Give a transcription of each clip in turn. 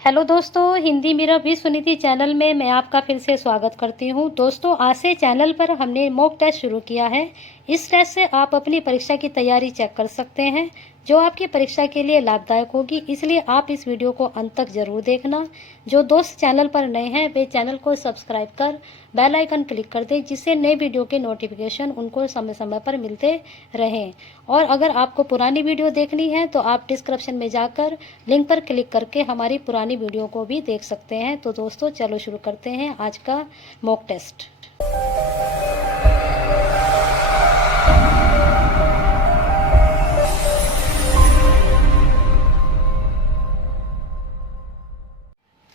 Hello दोस्तों, हिंदी मेरा विश्व नीति चैनल में मैं आपका फिर से स्वागत करती हूं। दोस्तों, आज से चैनल पर हमने मॉक टेस्ट शुरू किया है। इस टेस्ट से आप अपनी परीक्षा की तैयारी चेक कर सकते हैं, जो आपकी परीक्षा के लिए लाभदायक होगी। इसलिए आप इस वीडियो को अंत तक जरूर देखना। जो दोस्त चैनल पर नए हैं वे चैनल को सब्सक्राइब कर बेल आइकन क्लिक कर दें, जिससे नए वीडियो के नोटिफिकेशन उनको समय समय पर मिलते रहें। और अगर आपको पुरानी वीडियो देखनी है तो आप डिस्क्रिप्शन में जाकर लिंक पर क्लिक करके हमारी पुरानी वीडियो को भी देख सकते हैं। तो दोस्तों, चलो शुरू करते हैं आज का मॉक टेस्ट।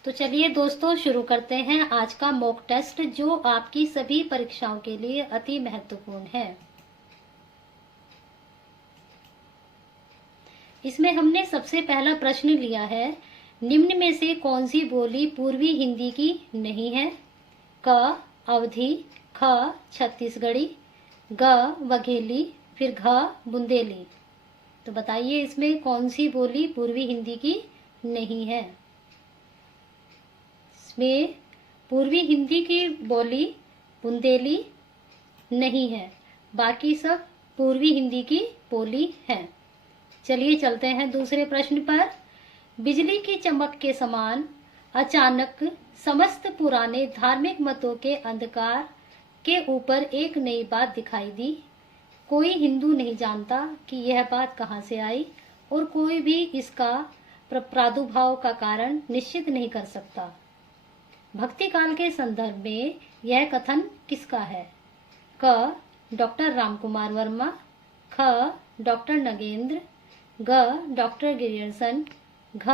तो चलिए दोस्तों, शुरू करते हैं आज का मॉक टेस्ट, जो आपकी सभी परीक्षाओं के लिए अति महत्वपूर्ण है। इसमें हमने सबसे पहला प्रश्न लिया है, निम्न में से कौन सी बोली पूर्वी हिंदी की नहीं है? क अवधी, ख छत्तीसगढ़ी, ग बघेली, फिर घ बुंदेली। तो बताइए इसमें कौन सी बोली पूर्वी हिंदी की नहीं है? इसमें पूर्वी हिंदी की बोली बुंदेली नहीं है, बाकी सब पूर्वी हिंदी की बोली है। चलिए चलते हैं दूसरे प्रश्न पर। बिजली की चमक के समान अचानक समस्त पुराने धार्मिक मतों के अंधकार के ऊपर एक नई बात दिखाई दी। कोई हिंदू नहीं जानता कि यह बात कहां से आई, और कोई भी इसका प्रादुर्भाव का कारण निश्चित नहीं कर सकता। भक्ति काल के संदर्भ में यह कथन किसका है? क डॉक्टर रामकुमार वर्मा, ख डॉक्टर नगेंद्र, ग डॉक्टर गिरियर्सन, घ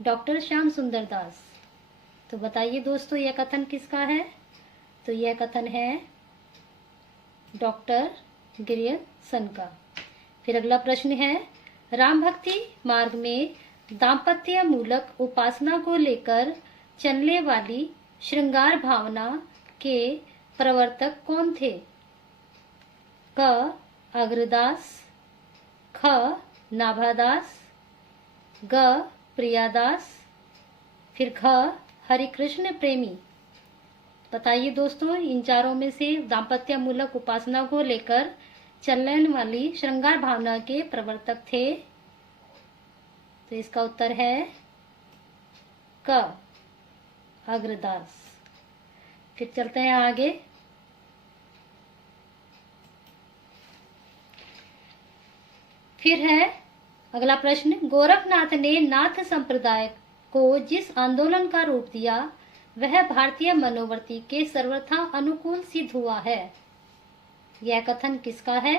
डॉक्टर श्याम सुंदर दास। तो बताइए दोस्तों, यह कथन किसका है? तो यह कथन है डॉक्टर गिरियर्सन का। फिर अगला प्रश्न है, राम भक्ति मार्ग में दाम्पत्य मूलक उपासना को लेकर चलने वाली श्रृंगार भावना के प्रवर्तक कौन थे? क अग्रदास, ख नाभादास, ग प्रियादास, फिर घ हरिकृष्ण प्रेमी। बताइए दोस्तों, इन चारों में से दाम्पत्य मूलक उपासना को लेकर चलने वाली श्रृंगार भावना के प्रवर्तक थे? तो इसका उत्तर है क अग्रदास। फिर चलते हैं आगे। फिर है अगला प्रश्न, गोरखनाथ ने नाथ संप्रदाय को जिस आंदोलन का रूप दिया वह भारतीय मनोवृत्ति के सर्वथा अनुकूल सिद्ध हुआ है। यह कथन किसका है?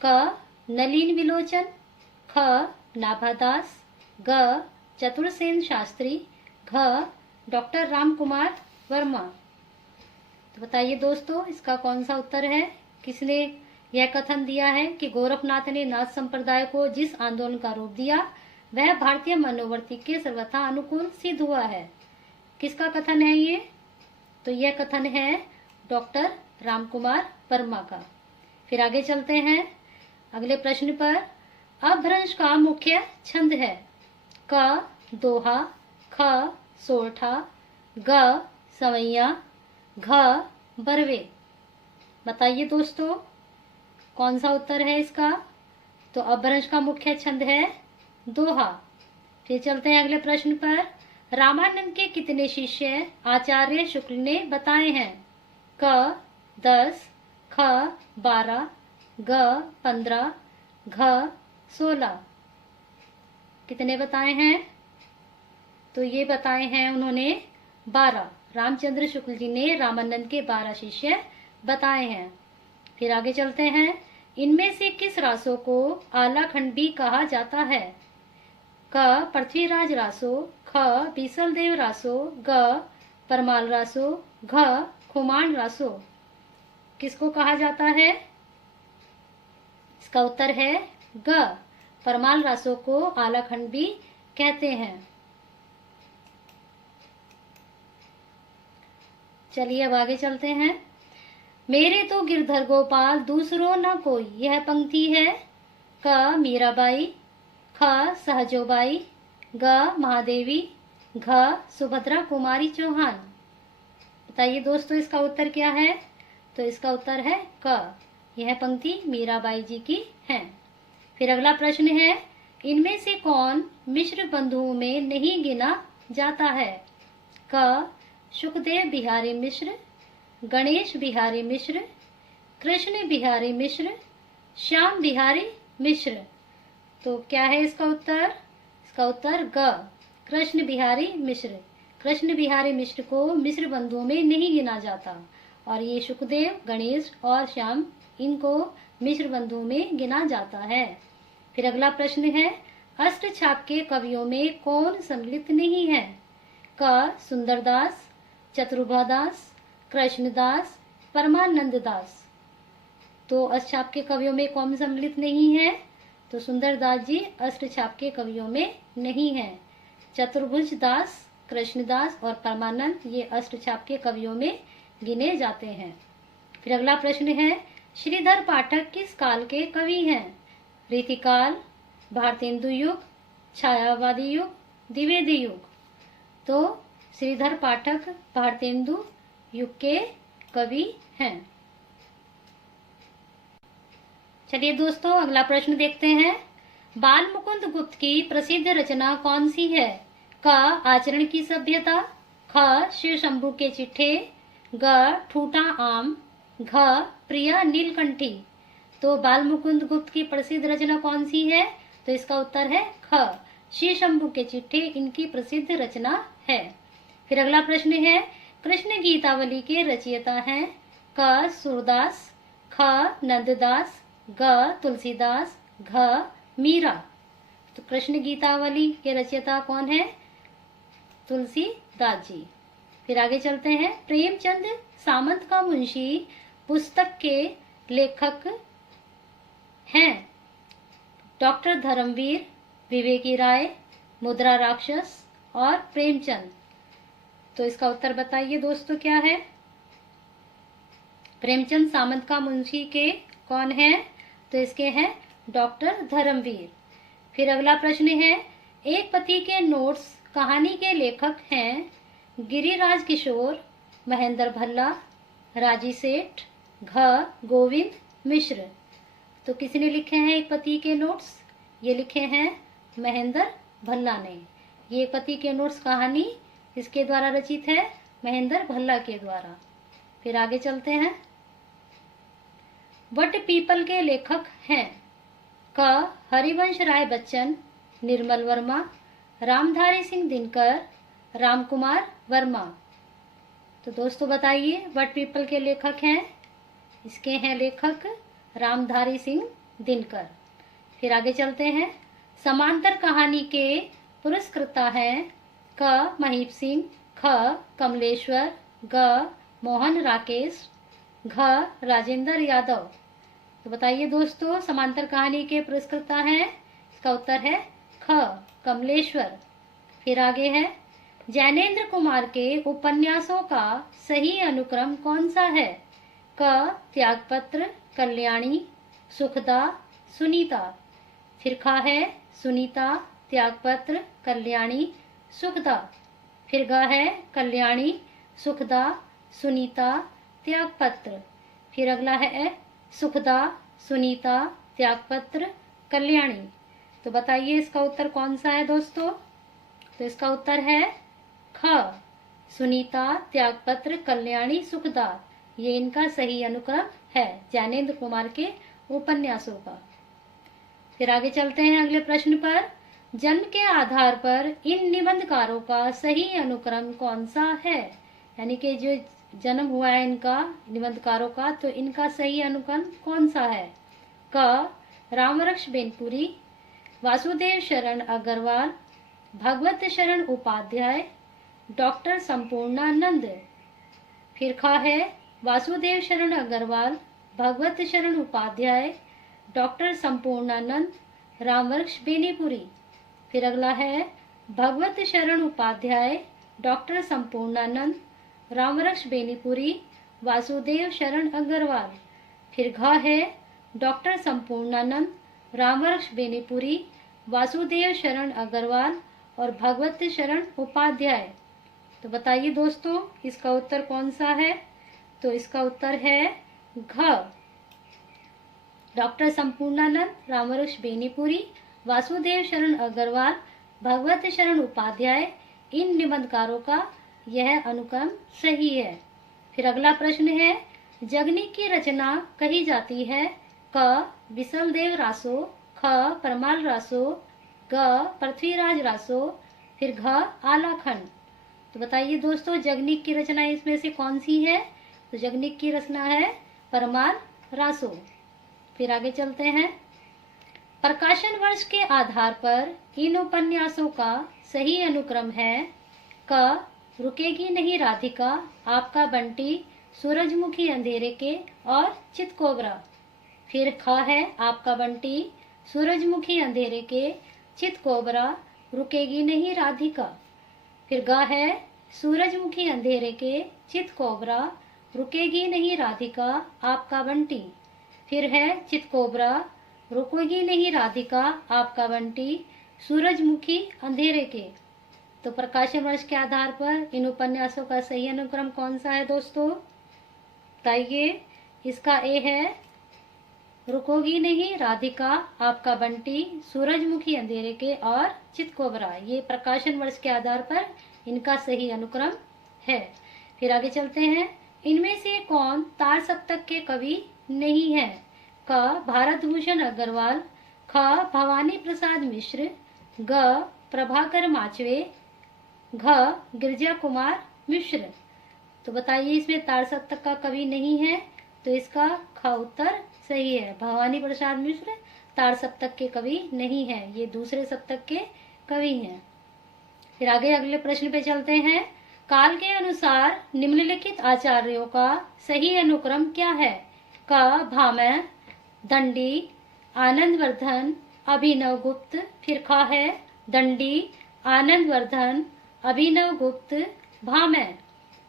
क नलिन विलोचन, ख नाभादास, ग चतुरसेन शास्त्री, घ डॉक्टर रामकुमार वर्मा। तो बताइए दोस्तों, इसका कौन सा उत्तर है? किसने यह कथन दिया है कि गोरखनाथ ने नाथ संप्रदाय को जिस आंदोलन का रूप दिया वह भारतीय मनोवृत्ति के सर्वथा अनुकूल सिद्ध हुआ है? किसका कथन है ये? तो यह कथन है डॉक्टर रामकुमार वर्मा का। फिर आगे चलते हैं अगले प्रश्न पर। अपभ्रंश का मुख्य छंद है? क दोहा, ख सोरठा, ग सवैया, घ बरवे। बताइए दोस्तों, कौन सा उत्तर है इसका? तो अपभ्रंश का मुख्य छंद है दोहा। फिर चलते हैं अगले प्रश्न पर। रामानंद के कितने शिष्य आचार्य शुक्ल ने बताए हैं? क 10, ख 12, ग 15, घ 16। कितने बताए हैं? तो ये बताए हैं उन्होंने 12। रामचंद्र शुक्ल जी ने रामानंद के 12 शिष्य बताए हैं। फिर आगे चलते हैं। इनमें से किस रासो को आलाखंडी कहा जाता है? क पृथ्वीराज रासो, ख बीसलदेव रासो, ग परमाल रासो, घ खुमान रासो। किसको कहा जाता है? इसका उत्तर है ग परमाल रासो को आलाखंडी कहते हैं। चलिए अब आगे चलते हैं। मेरे तो गिरधर गोपाल दूसरों न कोई, यह पंक्ति है क मीराबाई, ख सहजोबाई, ग महादेवी, घ सुभद्रा कुमारी चौहान। बताइए दोस्तों इसका उत्तर क्या है? तो इसका उत्तर है क। यह पंक्ति मीराबाई जी की है। फिर अगला प्रश्न है, इनमें से कौन मिश्र बंधुओं में नहीं गिना जाता है? क सुखदेव बिहारी मिश्र, गणेश बिहारी मिश्र, कृष्ण बिहारी मिश्र, श्याम बिहारी मिश्र। तो क्या है इसका उत्तर? इसका उत्तर ग कृष्ण बिहारी मिश्र। कृष्ण बिहारी मिश्र को मिश्र बंधुओं में नहीं गिना जाता और ये सुखदेव, गणेश और श्याम इनको मिश्र बंधुओं में गिना जाता है। फिर अगला प्रश्न है, अष्टछाप के कवियों में कौन सम्मिलित नहीं है? क सुंदरदास, चतुर्भादास, कृष्णदास, परमानंद दास। तो अष्टछाप के कवियों में कौन सम्मिलित नहीं है? तो सुंदरदास जी अष्टछाप के कवियों में नहीं है। चतुर्भुज दास, कृष्णदास और परमानंद ये अष्टछाप के कवियों में गिने जाते हैं। फिर अगला प्रश्न है, श्रीधर पाठक किस काल के कवि हैं? रीतिकाल, भारतेंदु युग, छायावादी युग, द्विवेदी युग। तो श्रीधर पाठक भारतेंदु युग के कवि हैं। चलिए दोस्तों अगला प्रश्न देखते हैं, बाल मुकुंद गुप्त की प्रसिद्ध रचना कौन सी है? क आचरण की सभ्यता, ख शिव शंभू के चिट्ठे, ग ठूठा आम, घ प्रिया नीलकंठी। तो बाल मुकुंद गुप्त की प्रसिद्ध रचना कौन सी है? तो इसका उत्तर है ख शिव शंभू के चिट्ठे इनकी प्रसिद्ध रचना है। फिर अगला प्रश्न है, कृष्ण गीतावली के रचयिता हैं? क सूरदास, ख नंददास, ग तुलसीदास, घ मीरा। तो कृष्ण गीतावली के रचयिता कौन है? तुलसीदास जी। फिर आगे चलते हैं, प्रेमचंद सामंत का मुंशी पुस्तक के लेखक हैं? डॉक्टर धर्मवीर, विवेकी राय, मुद्रा राक्षस और प्रेमचंद। तो इसका उत्तर बताइए दोस्तों क्या है? प्रेमचंद सामंत का मुंशी के कौन है? तो इसके हैं डॉक्टर धर्मवीर। फिर अगला प्रश्न है, एक पति के नोट्स कहानी के लेखक हैं? गिरिराज किशोर, महेंद्र भल्ला, राजी सेठ, घ गोविंद मिश्र। तो किसने लिखे हैं एक पति के नोट्स? ये लिखे हैं महेंद्र भल्ला ने। ये पति के नोट्स कहानी किसके द्वारा रचित है? महेंद्र भल्ला के द्वारा। फिर आगे चलते हैं, वट पीपल के लेखक हैं? क हरिवंश राय बच्चन, निर्मल वर्मा, रामधारी सिंह दिनकर, रामकुमार वर्मा। तो दोस्तों बताइए वट पीपल के लेखक हैं? इसके हैं लेखक रामधारी सिंह दिनकर। फिर आगे चलते हैं, समांतर कहानी के पुरस्कृता हैं? क महीप सिंह, ख कमलेश्वर, ग मोहन राकेश, घ राजेंद्र यादव। तो बताइए दोस्तों समांतर कहानी के पुरस्कृता हैं? इसका उत्तर है ख कमलेश्वर। फिर आगे है, जैनेन्द्र कुमार के उपन्यासों का सही अनुक्रम कौन सा है? क त्यागपत्र, कल्याणी, सुखदा, सुनीता। फिर ख है सुनीता, त्यागपत्र, कल्याणी, सुखदा। फिर ग है कल्याणी, सुखदा, सुनीता, त्यागपत्र। फिर अगला है सुखदा, सुनीता, त्यागपत्र, कल्याणी। तो बताइए इसका उत्तर कौन सा है दोस्तों? तो इसका उत्तर है ख सुनीता, त्यागपत्र, कल्याणी, सुखदा। ये इनका सही अनुक्रम है ज्ञानेंद्र कुमार के उपन्यासों का। फिर आगे चलते हैं अगले प्रश्न पर, जन्म के आधार पर इन निबंधकारों का सही अनुक्रम कौन सा है? यानी कि जो जन्म हुआ है इनका निबंधकारों का, तो इनका सही अनुक्रम कौन सा है? क रामवृक्ष बेनपुरी, वासुदेव शरण अग्रवाल, भगवत शरण उपाध्याय, डॉक्टर संपूर्णानंद। फिर ख है वासुदेव शरण अग्रवाल, भगवत शरण उपाध्याय, डॉक्टर संपूर्णानंद, रामवृक्ष बेनीपुरी। फिर अगला है भगवत शरण उपाध्याय, डॉक्टर संपूर्णानंद, रामवृक्ष बेनीपुरी, वासुदेव शरण अग्रवाल। फिर घ है डॉक्टर संपूर्णानंद, रामवृक्ष बेनीपुरी, वासुदेव शरण अग्रवाल और भगवत शरण उपाध्याय। तो बताइए दोस्तों इसका उत्तर कौन सा है? तो इसका उत्तर है घ। डॉक्टर संपूर्णानंद, रामवृक्ष बेनीपुरी, वासुदेव शरण अग्रवाल, भगवत शरण उपाध्याय, इन निबंधकारों का यह अनुक्रम सही है। फिर अगला प्रश्न है, जगनी की रचना कही जाती है? क विशलदेव रासो, ख परमाल रासो, ग पृथ्वीराज रासो, फिर घ आलाखंड। तो बताइए दोस्तों जगनिक की रचना इसमें से कौन सी है? तो जगनिक की रचना है परमाल रासो। फिर आगे चलते हैं, प्रकाशन वर्ष के आधार पर इन उपन्यासों का सही अनुक्रम है? क रुकेगी नहीं राधिका, आपका बंटी, सूरजमुखी अंधेरे के और चितकोबरा। फिर ख है आपका बंटी, सूरजमुखी अंधेरे के, चितकोबरा, रुकेगी नहीं राधिका। फिर ग है सूरजमुखी अंधेरे के, चितकोबरा, रुकेगी नहीं राधिका, आपका बंटी। फिर है चितकोबरा, रुकेगी नहीं राधिका, आपका बंटी, सूरजमुखी अंधेरे के। तो प्रकाशन वर्ष के आधार पर इन उपन्यासों का सही अनुक्रम कौन सा है दोस्तों? बताइए। इसका ए है रुकोगी नहीं राधिका, आपका बंटी, सूरजमुखी अंधेरे के और चितकोबरा। ये प्रकाशन वर्ष के आधार पर इनका सही अनुक्रम है। फिर आगे चलते हैं, इनमें से कौन तार सप्तक के कवि नहीं है? क भारत भूषण अग्रवाल, ख भवानी प्रसाद मिश्र, ग प्रभाकर माचवे, घ गिरिजा कुमार मिश्र। तो बताइए इसमें तार सप्तक का कवि नहीं है, तो इसका ख उत्तर सही है। भवानी प्रसाद मिश्र तार सप्तक के कवि नहीं है, ये दूसरे सप्तक के कवि हैं। फिर आगे अगले प्रश्न पे चलते हैं, काल के अनुसार निम्नलिखित आचार्यों का सही अनुक्रम क्या है? क भामह, दंडी, आनंदवर्धन, अभिनव गुप्त। फिर ख है दंडी, आनंदवर्धन, अभिनव गुप्त, भामह।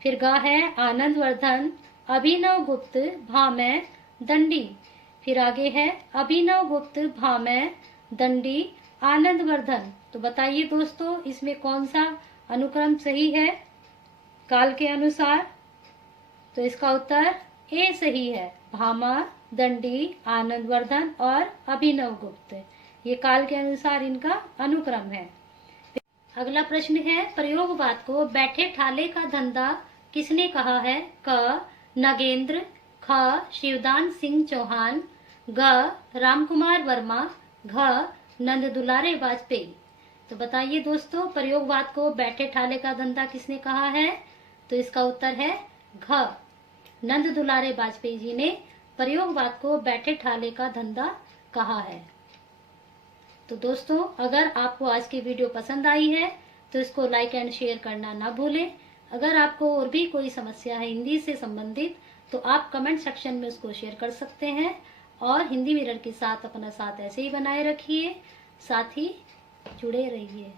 फिर ग है आनंदवर्धन, अभिनव गुप्त, भामह, दंडी। फिर आगे है अभिनव गुप्त, भामह, दंडी, आनंदवर्धन। तो बताइए दोस्तों इसमें कौन सा अनुक्रम सही है काल के अनुसार? तो इसका उत्तर ए सही है। भामा, दंडी, आनंदवर्धन और अभिनव गुप्त, ये काल के अनुसार इनका अनुक्रम है। अगला प्रश्न है, प्रयोगवाद को बैठे ठाले का धंधा किसने कहा है? क नगेंद्र, ख शिवदान सिंह चौहान, ग रामकुमार वर्मा, घ नंद दुलारे वाजपेयी। तो बताइए दोस्तों प्रयोगवाद को बैठे ठाले का धंधा किसने कहा है? तो इसका उत्तर है घ नंद दुलारे वाजपेयी जी ने प्रयोगवाद को बैठे ठाले का धंधा कहा है। तो दोस्तों अगर आपको आज की वीडियो पसंद आई है तो इसको लाइक एंड शेयर करना ना भूलें। अगर आपको और भी कोई समस्या है हिंदी से संबंधित तो आप कमेंट सेक्शन में उसको शेयर कर सकते हैं और हिंदी मिरर के साथ अपना साथ ऐसे ही बनाए रखिए, साथ ही जुड़े रहिए।